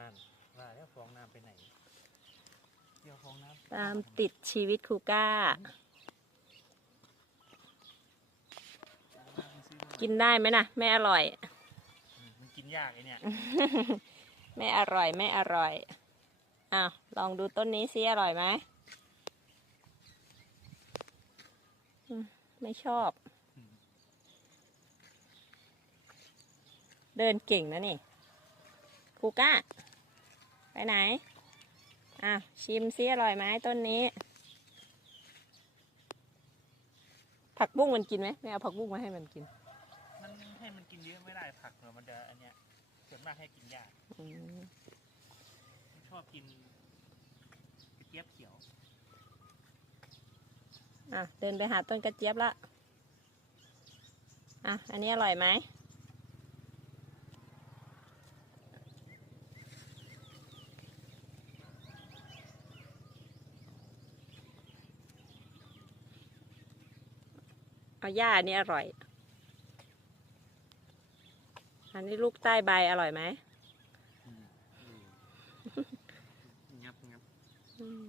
านว่าแล้วฟองน้ำไปไหนเดี๋ยวฟองน้ำตามติดชีวิตครูก้า กินได้ไหมนะไม่อร่อยอืมมันกินยากไอเนี่ยไม่อร่อยไม่อร่อยอ้าวลองดูต้นนี้สิอร่อยไหมอืมไม่ชอบ เดินเก่งนะนี่ ครูก้า ไปไหนอะชิมซิอร่อยไหมต้นนี้ ผักบุ้งมันกินไหมไม่เอาผักบุ้งมาให้มันกิน มันให้มันกินเยอะไม่ได้ผักเนอะมันจะอันเนี้ยส่วนมากให้กินยากอืมชอบกินกระเจี๊ยบเขียว อะ เดินไปหาต้นกระเจี๊ยบละ อะ อันนี้อร่อยไหม เอาหญ้าอันนี้อร่อย อันนี้ลูกใต้ใบอร่อยไหมงับงับอืม